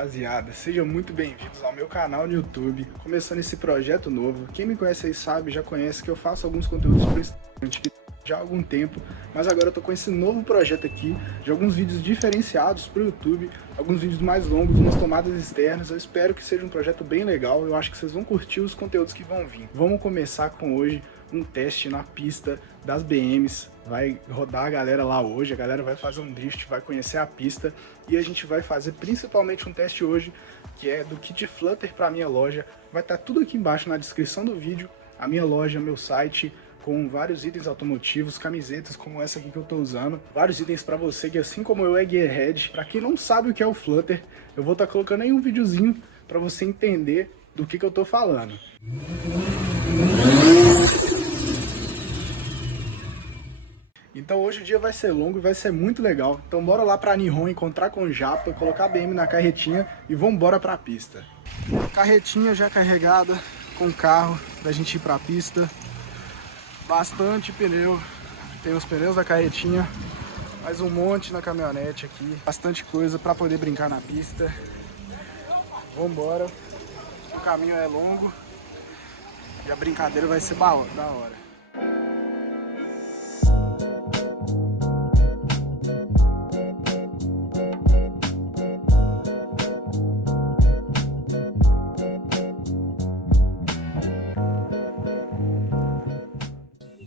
rapaziada, sejam muito bem-vindos ao meu canal no YouTube, começando esse projeto novo. Quem me conhece aí sabe, já conhece que eu faço alguns conteúdos pro Instagram já há algum tempo, mas agora eu tô com esse novo projeto aqui, de alguns vídeos diferenciados pro YouTube, alguns vídeos mais longos, umas tomadas externas. Eu espero que seja um projeto bem legal, eu acho que vocês vão curtir os conteúdos que vão vir. Vamos começar com hoje um teste na pista das BMs, vai rodar a galera lá hoje, a galera vai fazer um drift, vai conhecer a pista e a gente vai fazer principalmente um teste hoje que é do kit Flutter para minha loja. Vai estar tudo aqui embaixo na descrição do vídeo, a minha loja, meu site, com vários itens automotivos, camisetas como essa aqui que eu tô usando, vários itens para você que assim como eu é gearhead. Para quem não sabe o que é o Flutter, eu vou estar colocando aí um videozinho para você entender do que eu tô falando. Então hoje o dia vai ser longo e vai ser muito legal. Então bora lá pra Nihon encontrar com o Japa, colocar a BM na carretinha e vambora pra pista. Carretinha já carregada com o carro pra gente ir pra pista. Bastante pneu, tem os pneus da carretinha, mais um monte na caminhonete aqui. Bastante coisa pra poder brincar na pista. Vambora, o caminho é longo e a brincadeira vai ser da hora.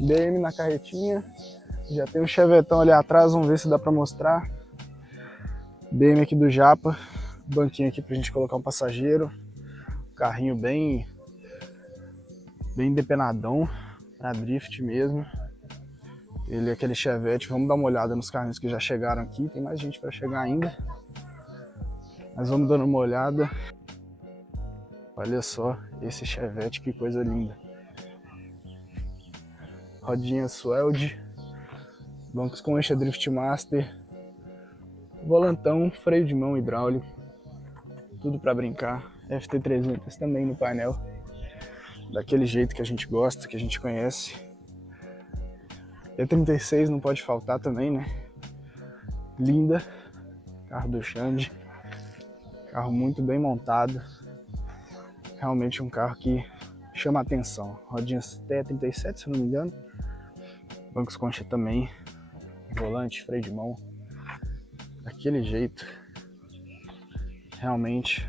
BM na carretinha, já tem um chevetão ali atrás, vamos ver se dá pra mostrar. BM aqui do Japa, banquinho aqui pra gente colocar um passageiro, carrinho bem depenadão, pra drift mesmo. Ele é aquele Chevette, vamos dar uma olhada nos carrinhos que já chegaram aqui, tem mais gente pra chegar ainda, mas vamos dando uma olhada. Olha só esse Chevette, que coisa linda. Rodinha Sweld, bancos com eixo Drift Master, volantão, freio de mão hidráulico, tudo para brincar. FT300 também no painel, daquele jeito que a gente gosta, que a gente conhece. E36 não pode faltar também, né? Linda, carro do Xande, carro muito bem montado, realmente um carro que chama a atenção. Rodinhas TE37, se eu não me engano. Bancos concha também, volante, freio de mão, daquele jeito. Realmente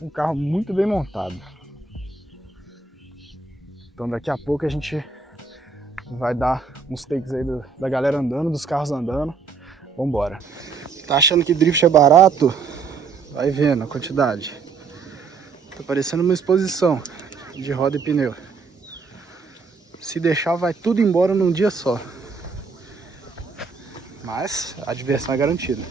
um carro muito bem montado. Então daqui a pouco a gente vai dar uns takes aí da galera andando, dos carros andando. Vambora. Tá achando que drift é barato? Vai vendo a quantidade. Tá parecendo uma exposição de roda e pneu. Se deixar, vai tudo embora num dia só. Mas a diversão é garantida.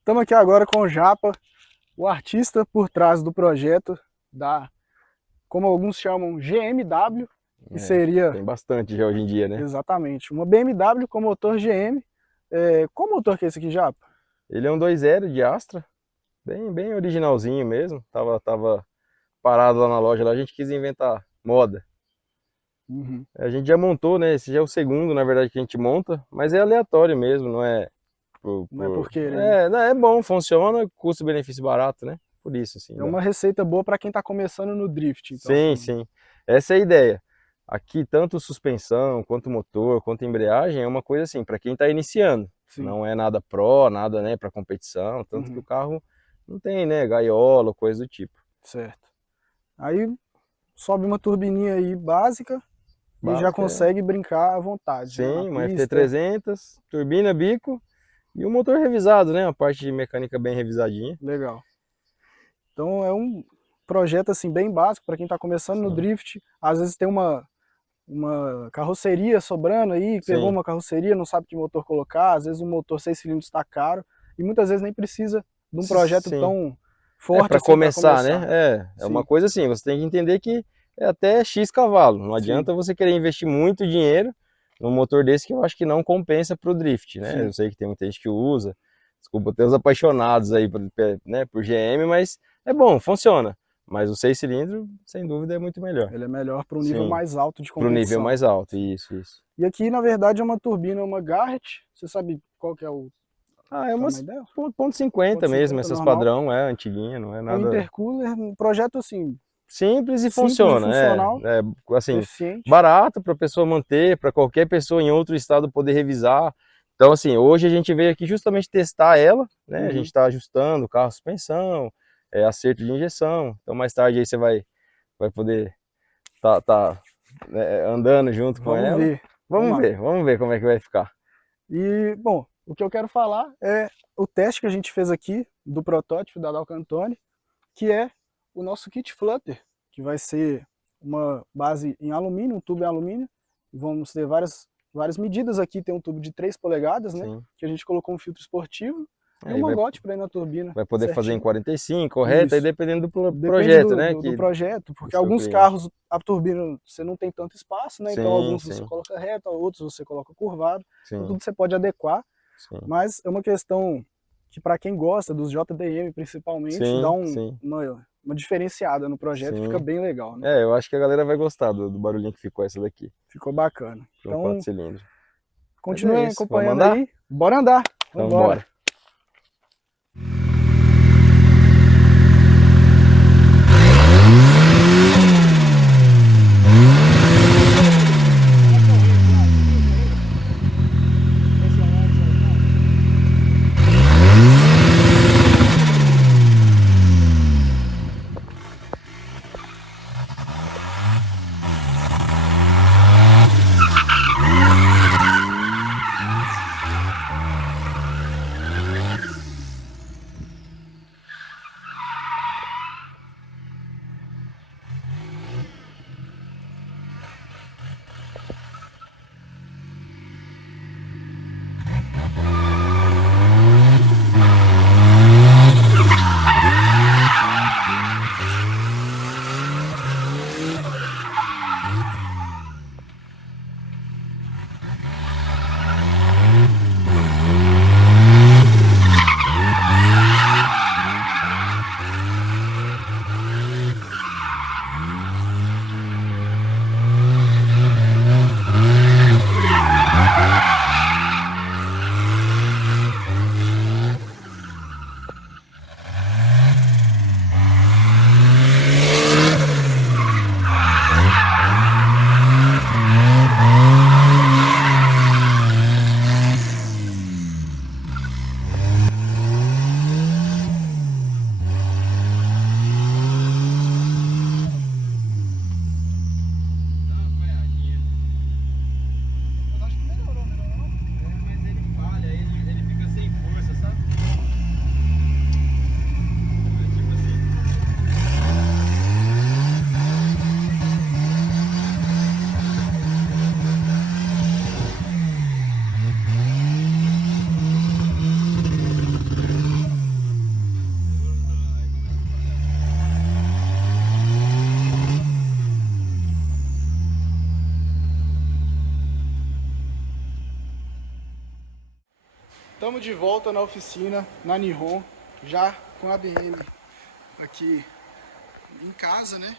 Estamos aqui agora com o Japa, o artista por trás do projeto da, como alguns chamam, GMW, que seria... Tem bastante já hoje em dia, né? Exatamente, uma BMW com motor GM. Qual motor que é esse aqui, Japa? Ele é um 2.0 de Astra, bem originalzinho mesmo. Tava parado lá na loja, lá a gente quis inventar moda. Uhum. A gente já montou, né? Esse já é o segundo, na verdade, que a gente monta, mas é aleatório mesmo, não é... Não é por querer. Não, é bom, funciona, custo-benefício barato, né? Por isso, assim. É uma receita boa para quem está começando no drift. Então, sim. Essa é a ideia. Aqui, tanto suspensão, quanto motor, quanto embreagem, é uma coisa assim, para quem está iniciando. Sim. Não é nada pro, nada, né, para competição, tanto que o carro não tem, né, gaiola, coisa do tipo. Certo. Aí sobe uma turbininha aí básica, E já Básica, consegue brincar à vontade, né, sim, na uma pista. FT300, turbina, bico e o motor revisado, né? A parte de mecânica bem revisadinha. Legal. Então é um projeto assim bem básico para quem está começando no drift. Às vezes tem uma carroceria sobrando aí, pegou Sim. uma carroceria, não sabe que motor colocar, às vezes um motor 6 cilindros está caro, e muitas vezes nem precisa de um projeto Sim. tão forte Para assim para começar, começar. né? É uma Sim. coisa assim, você tem que entender que é até X cavalo. Não adianta você querer investir muito dinheiro num motor desse que eu acho que não compensa para o drift, né? Sim. Eu sei que tem muita gente que usa, desculpa ter os apaixonados aí né, por GM, mas é bom, funciona. Mas o 6 cilindros, sem dúvida, é muito melhor. Ele é melhor para um nível Sim, mais alto de para o nível competição. mais alto, isso. E aqui, na verdade, é uma turbina, uma Garrett. Você sabe qual que é o É uma tamanho dela? ponto .50 mesmo, 0,50 essas normal. padrão, antiguinha, não é Um nada... intercooler, um projeto assim, Simples e simples e funciona, funcional, assim, eficiente. barato para a pessoa manter, para qualquer pessoa em outro estado poder revisar. Então, assim, hoje a gente veio aqui justamente testar ela, né? A gente está ajustando o carro, suspensão, acerto de injeção. Então, mais tarde aí você vai poder tá andando junto com ela. Ver. Vamos ver como é que vai ficar. E, bom, o que eu quero falar é o teste que a gente fez aqui do protótipo da Dalcantone, que é o nosso kit flutter, que vai ser uma base em alumínio, um tubo em alumínio. Vamos ter várias medidas aqui, tem um tubo de 3 polegadas, né? Sim. Que a gente colocou um filtro esportivo e um Aí mangote para ir na turbina. vai poder fazer em certinho. 45, correto? Aí Isso. dependendo do Depende projeto, né? do projeto, porque do seu alguns cliente. carros a turbina você não tem tanto espaço, né? Então alguns Sim. você coloca reto, outros você coloca curvado. Sim. Então tudo você pode adequar, mas é uma questão que para quem gosta dos JDM principalmente, dá uma diferenciada no projeto e fica bem legal, né? Eu acho que a galera vai gostar do barulhinho que ficou essa daqui. Ficou bacana. Então, 4 cilindros. Continuem Vamos acompanhando andar? aí. Bora andar. Então, Vambora. bora. Estamos de volta na oficina, na Nihon, já com a BM aqui em casa, né?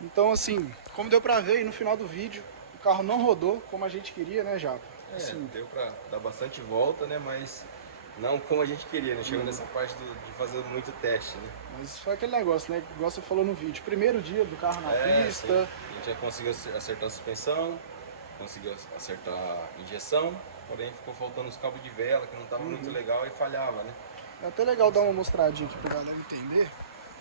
Então, assim, como deu pra ver aí no final do vídeo, o carro não rodou como a gente queria, né, Japa? Assim, Deu pra dar bastante volta, né? Mas não como a gente queria, né? Chegou nessa parte de fazer muito teste, né? mas foi aquele negócio, né? Igual você falou no vídeo. Primeiro dia do carro na pista. Sim. A gente já conseguiu acertar a suspensão, conseguiu acertar a injeção, porém ficou faltando os cabos de vela, que não estava muito legal e falhava, né? É até legal dar uma mostradinha aqui pra galera entender,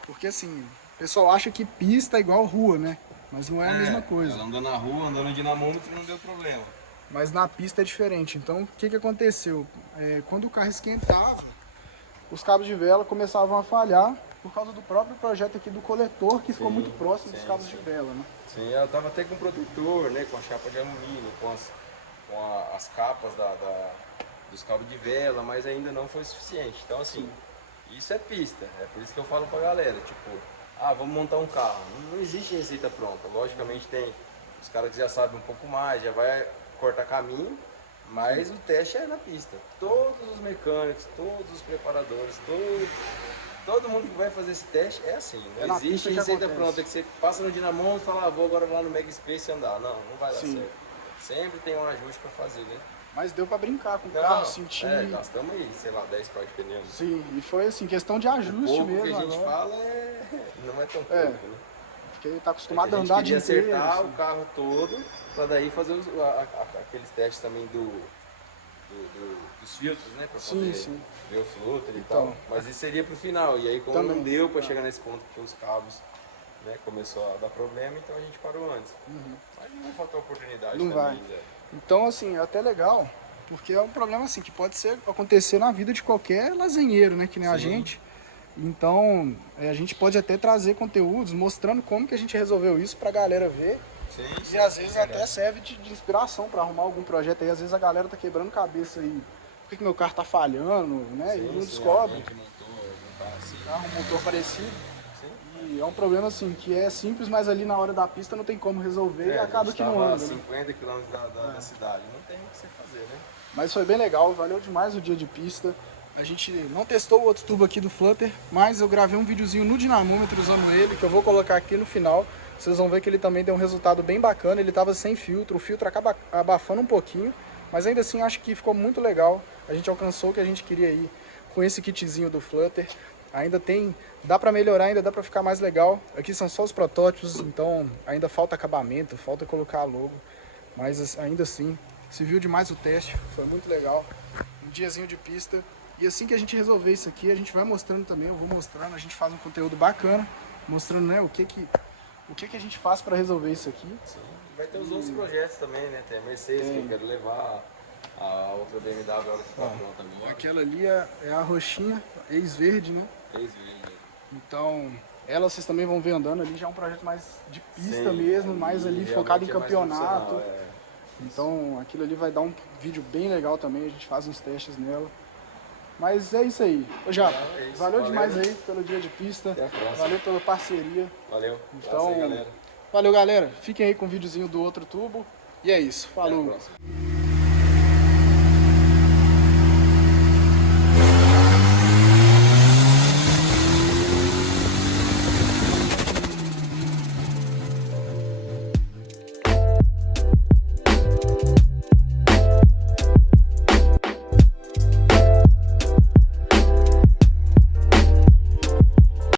porque assim, o pessoal acha que pista é igual rua, né? mas não é a mesma coisa. Ela andou na rua, andando no dinamômetro, não deu problema. Mas na pista é diferente. Então, o que que aconteceu? Quando o carro esquentava, os cabos de vela começavam a falhar por causa do próprio projeto aqui do coletor, que ficou muito próximo dos cabos de vela, né? Sim, ela tava até com protetor, né, com a chapa de alumínio, com as capas dos cabos de vela, mas ainda não foi suficiente. Então, assim, isso é pista. É por isso que eu falo pra galera, tipo, vamos montar um carro. Não existe receita pronta. Logicamente tem os caras que já sabem um pouco mais, já vai cortar caminho, mas o teste é na pista. Todos os mecânicos, todos os preparadores, todo mundo que vai fazer esse teste é assim. Não existe receita pronta que você passa no dinamômetro e fala, vou agora lá no Mega Space andar. Não vai dar certo. Sempre tem um ajuste para fazer, né? Mas deu para brincar com o carro, sentir. Gastamos aí, sei lá, 10 pares de pneu. Sim, e foi assim, questão de ajuste o mesmo. O que a gente agora. fala não é tão pouco, né? Porque ele tá acostumado a andar de acertar o carro todo, para daí fazer aqueles testes também dos filtros, né? Para poder ver o flutter e tal. Mas isso seria pro final. E aí, como não deu para chegar nesse ponto, porque os cabos, né, começou a dar problema, então a gente parou antes. Mas não vai faltar oportunidade não também. Vai. Então, assim, é até legal, porque é um problema assim que pode acontecer na vida de qualquer lasanheiro, né? Que nem a gente. Então, a gente pode até trazer conteúdos mostrando como que a gente resolveu isso pra galera ver. E às vezes até serve de inspiração para arrumar algum projeto aí. Às vezes a galera tá quebrando cabeça aí. Por que meu carro tá falhando, né? E não descobre. Um motor parecido. E é um problema assim, que é simples, mas ali na hora da pista não tem como resolver e acaba que não anda. 50 km da cidade, não tem o que você fazer, né? Mas foi bem legal, valeu demais o dia de pista. A gente não testou o outro tubo aqui do Flutter, mas eu gravei um videozinho no dinamômetro usando ele, que eu vou colocar aqui no final. Vocês vão ver que ele também deu um resultado bem bacana, ele estava sem filtro, o filtro acaba abafando um pouquinho, mas ainda assim acho que ficou muito legal. A gente alcançou o que a gente queria aí com esse kitzinho do Flutter. Ainda dá para melhorar, ainda dá para ficar mais legal. Aqui são só os protótipos, então ainda falta acabamento, falta colocar a logo, mas ainda assim, se viu demais o teste, foi muito legal. Um diazinho de pista. E assim que a gente resolver isso aqui, a gente vai mostrando também, eu vou mostrando, a gente faz um conteúdo bacana, mostrando, né, o que a gente faz para resolver isso aqui. Sim. Vai ter os outros projetos também, né? Tem a Mercedes que eu quero levar, a outra BMW ela que está pronta também. Aquela ali é a roxinha, ex-verde, né? Ex-verde. Então, ela vocês também vão ver andando ali, já é um projeto mais de pista mesmo, mais ali focado em campeonato. Então, aquilo ali vai dar um vídeo bem legal também, a gente faz uns testes nela. Mas é isso aí. Ô Japa, valeu demais aí pelo dia de pista. Valeu pela parceria. Valeu. Então, aí, galera. Valeu, galera. Fiquem aí com o videozinho do outro tubo. E é isso. Falou.